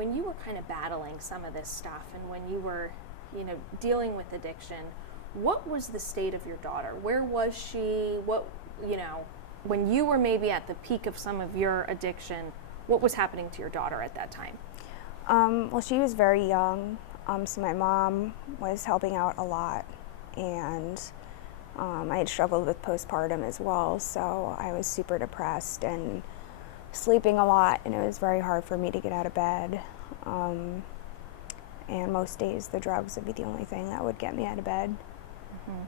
when you were kind of battling some of this stuff and when you were, dealing with addiction, what was the state of your daughter? Where was she? When you were maybe at the peak of some of your addiction, what was happening to your daughter at that time? Well, she was very young, so my mom was helping out a lot, and I had struggled with postpartum as well, so I was super depressed and sleeping a lot, and it was very hard for me to get out of bed. And most days the drugs would be the only thing that would get me out of bed. Mm-hmm.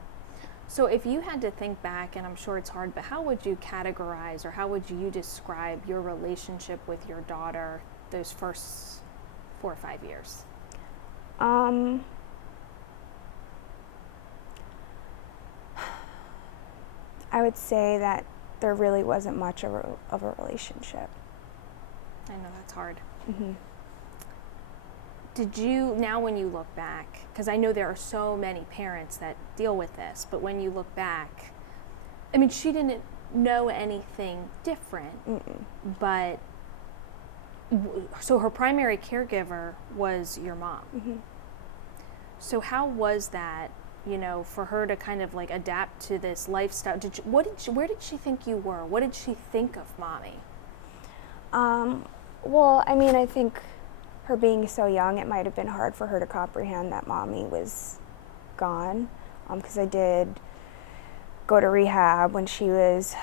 So if you had to think back, and I'm sure it's hard, but how would you categorize or how would you describe your relationship with your daughter those first 4 or 5 years? I would say that there really wasn't much of a relationship. I know that's hard. Mm-hmm. Did you, now when you look back, because I know there are so many parents that deal with this, but when you look back, I mean, she didn't know anything different, but, so her primary caregiver was your mom. Mm-hmm. So how was that, for her to kind of like adapt to this lifestyle? Where did she think you were? What did she think of mommy? Well, I mean, I think her being so young, it might have been hard for her to comprehend that mommy was gone, because I did go to rehab when she was,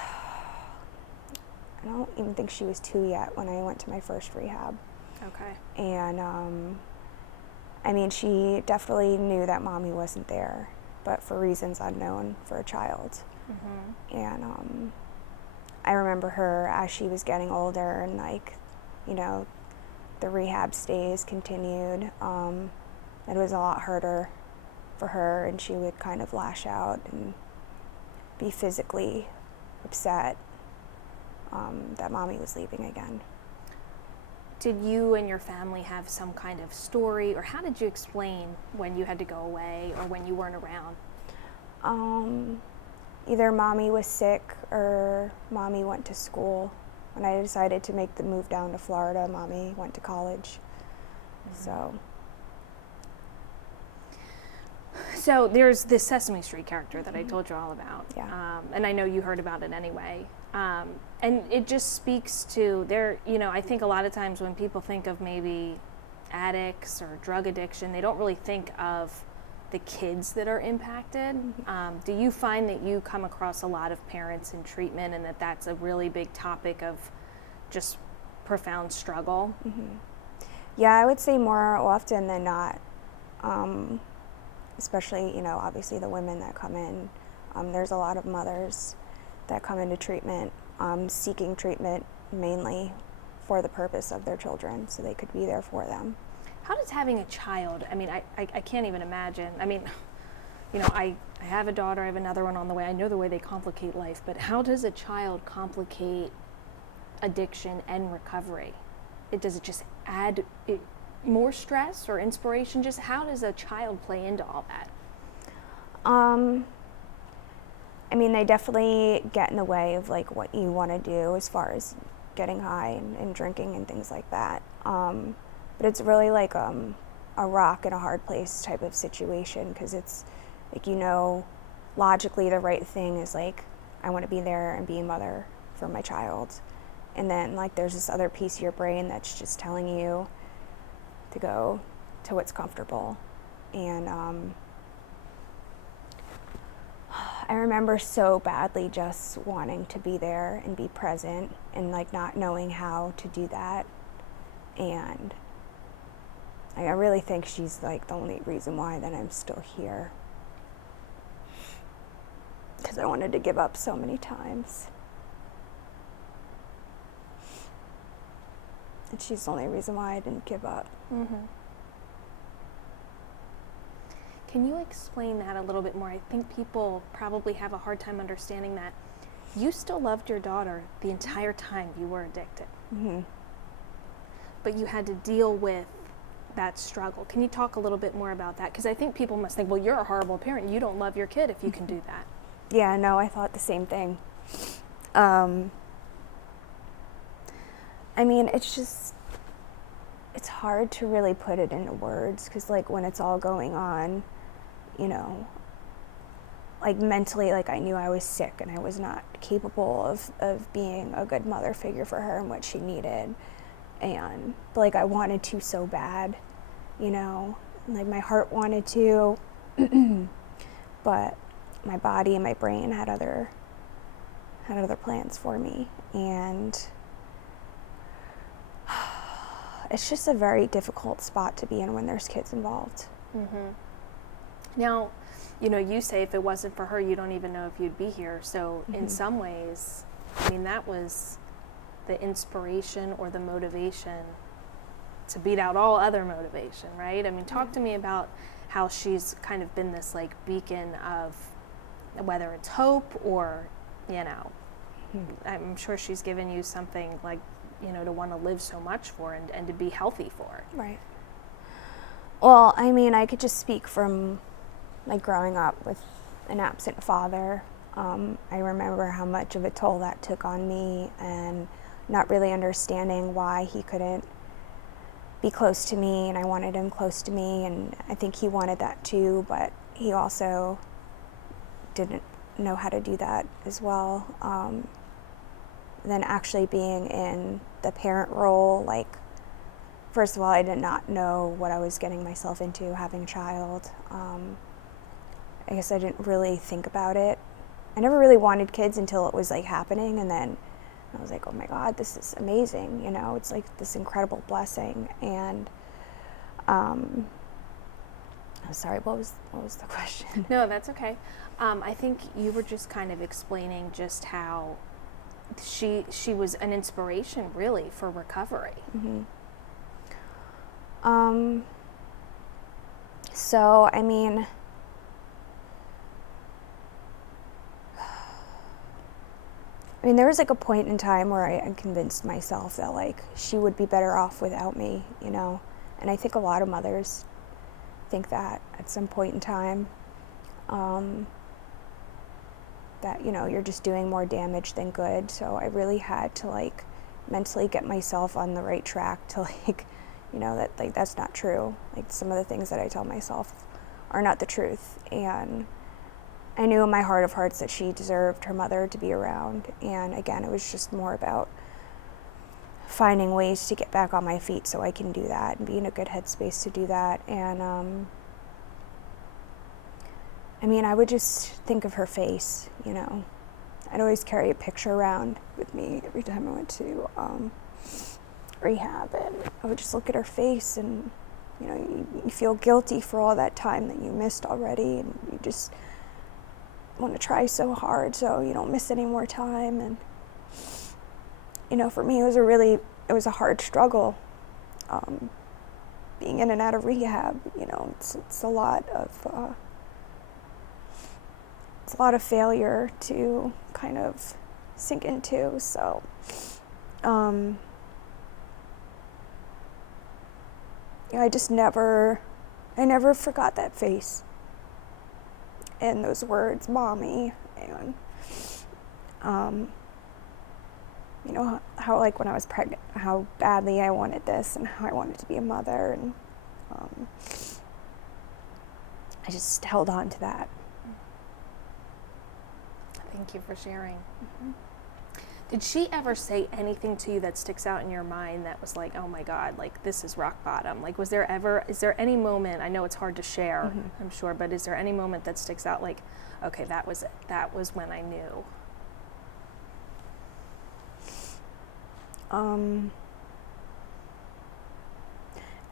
I don't even think she was 2 yet when I went to my first rehab. Okay. And I mean, she definitely knew that mommy wasn't there, but for reasons unknown for a child. Mm-hmm. And I remember her as she was getting older and the rehab stays continued. It was a lot harder for her, and she would kind of lash out and be physically upset that mommy was leaving again. Did you and your family have some kind of story, or how did you explain when you had to go away or when you weren't around? Either mommy was sick or mommy went to school. When I decided to make the move down to Florida, mommy went to college. Mm-hmm. So there's this Sesame Street character that I told you all about. Yeah. And I know you heard about it anyway. And it just speaks to I think a lot of times when people think of maybe addicts or drug addiction, they don't really think of the kids that are impacted. Mm-hmm. Do you find that you come across a lot of parents in treatment and that that's a really big topic of just profound struggle? Mm-hmm. Yeah, I would say more often than not, especially, obviously the women that come in. There's a lot of mothers that come into treatment, seeking treatment mainly for the purpose of their children, so they could be there for them. How does having a child, I mean, I can't even imagine. I mean, I have a daughter, I have another one on the way. I know the way they complicate life, but how does a child complicate addiction and recovery? Does it just add more stress or inspiration? Just how does a child play into all that? I mean, they definitely get in the way of like what you want to do as far as getting high and drinking and things like that. But it's really like a rock in a hard place type of situation, because it's like, logically the right thing is like, I want to be there and be a mother for my child. And then like there's this other piece of your brain that's just telling you to go to what's comfortable. And I remember so badly just wanting to be there and be present and like not knowing how to do that. And I really think she's like the only reason why that I'm still here, because I wanted to give up so many times. And she's the only reason why I didn't give up. Mm-hmm. Can you explain that a little bit more? I think people probably have a hard time understanding that you still loved your daughter the entire time you were addicted. Mm-hmm. But you had to deal with that struggle. Can you talk a little bit more about that? Because I think people must think, well, you're a horrible parent. You don't love your kid if you can do that. Yeah, no, I thought the same thing. I mean, it's just, it's hard to really put it into words, because like when it's all going on, you know, like mentally, like I knew I was sick and I was not capable of being a good mother figure for her and what she needed. And but like I wanted to so bad, you know, like my heart wanted to, but my body and my brain had other plans for me. And it's just a very difficult spot to be in when there's kids involved. Mm-hmm. Now, you know, you say if it wasn't for her, you don't even know if you'd be here. So in some ways, I mean, that was the inspiration or the motivation to beat out all other motivation, right? I mean, talk to me about how she's kind of been this like beacon of whether it's hope or, you know, I'm sure she's given you something like, you know, to want to live so much for and to be healthy for. Right. Well, I mean, I could just speak from like growing up with an absent father. I remember how much of a toll that took on me, and not really understanding why he couldn't be close to me, and I wanted him close to me, and I think he wanted that too, but he also didn't know how to do that as well. Then actually being in the parent role, like, first of all, I did not know what I was getting myself into having a child. I guess I didn't really think about it. I never really wanted kids until it was like happening, and then I was like, oh my God, this is amazing, you know, it's like this incredible blessing. And I'm sorry, what was the question? No, that's okay. I think you were just kind of explaining just how she was an inspiration really for recovery. So, I mean, there was like a point in time where I convinced myself that like she would be better off without me, you know, and I think a lot of mothers think that at some point in time, that, you know, you're just doing more damage than good. So I really had to like mentally get myself on the right track to like, you know, that like that's not true. Like some of the things that I tell myself are not the truth. And I knew in my heart of hearts that she deserved her mother to be around. And again, it was just more about finding ways to get back on my feet so I can do that and be in a good headspace to do that. And I mean, I would just think of her face, you know. I'd always carry a picture around with me every time I went to rehab, and I would just look at her face, and you know, you feel guilty for all that time that you missed already, and you just want to try so hard so you don't miss any more time. And you know, for me, it was a hard struggle, being in and out of rehab. You know, it's a lot of failure to kind of sink into. So, yeah, I never forgot that face and those words, mommy, and you know, how like when I was pregnant, how badly I wanted this and how I wanted to be a mother, and I just held on to that. Thank you for sharing. Did she ever say anything to you that sticks out in your mind that was like, oh my God, like this is rock bottom? Like, is there any moment, I know it's hard to share, I'm sure, but is there any moment that sticks out like, okay, that was it, that was when I knew? I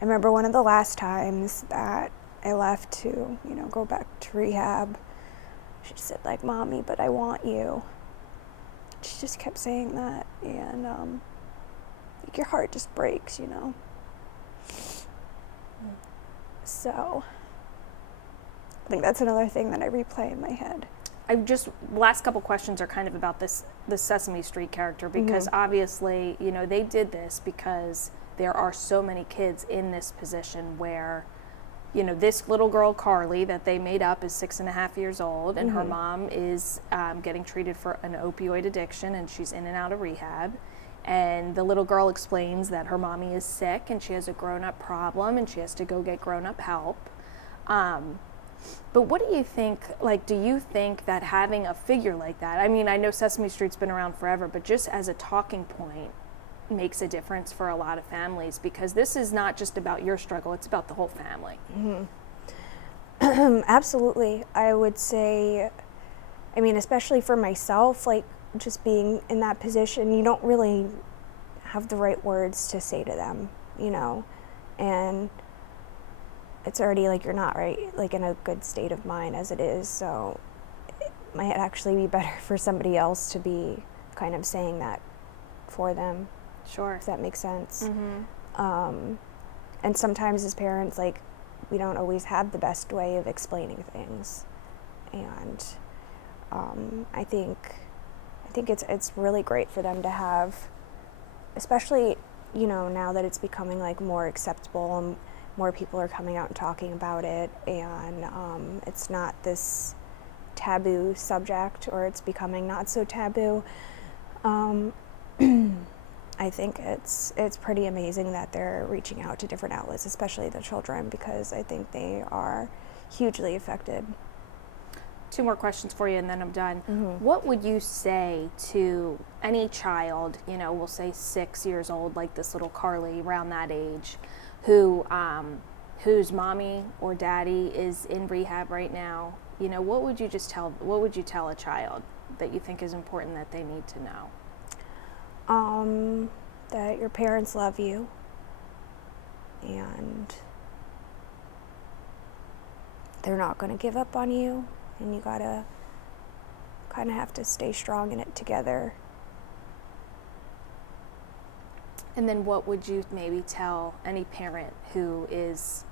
remember one of the last times that I left to, you know, go back to rehab, she said like, mommy, but I want you. She just kept saying that, and like your heart just breaks, you know. So I think that's another thing that I replay in my head. Last couple questions are kind of about the Sesame Street character, because obviously, you know, they did this because there are so many kids in this position where, you know, this little girl, Karli, that they made up is 6.5 years old, and her mom is getting treated for an opioid addiction, and she's in and out of rehab. And the little girl explains that her mommy is sick and she has a grown-up problem and she has to go get grown-up help. But what do you think, like, do you think that having a figure like that, I mean, I know Sesame Street's been around forever, but just as a talking point makes a difference for a lot of families, because this is not just about your struggle, it's about the whole family. Absolutely. I would say, I mean, especially for myself, like, just being in that position, you don't really have the right words to say to them, you know, and it's already like you're not right, like in a good state of mind as it is, so it might actually be better for somebody else to be kind of saying that for them. Sure. If that makes sense. And sometimes as parents, like, we don't always have the best way of explaining things, and I think it's really great for them to have, especially, you know, now that it's becoming like more acceptable and more people are coming out and talking about it, and it's not this taboo subject, or it's becoming not so taboo. I think it's pretty amazing that they're reaching out to different outlets, especially the children, because I think they are hugely affected. 2 more questions for you and then I'm done. What would you say to any child, you know, we'll say 6 years old, like this little Karli, around that age, who whose mommy or daddy is in rehab right now? You know, what would you tell a child that you think is important that they need to know? That your parents love you, and they're not going to give up on you, and you gotta kind of have to stay strong in it together. And then what would you maybe tell any parent who is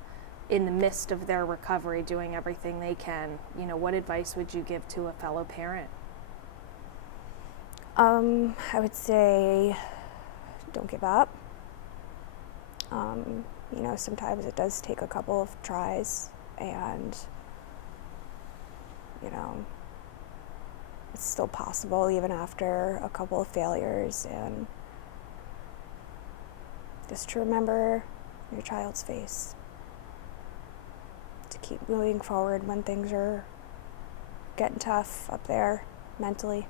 in the midst of their recovery, doing everything they can? You know, what advice would you give to a fellow parent? I would say, don't give up. You know, sometimes it does take a couple of tries, and, you know, it's still possible even after a couple of failures, and just to remember your child's face, to keep moving forward when things are getting tough up there mentally.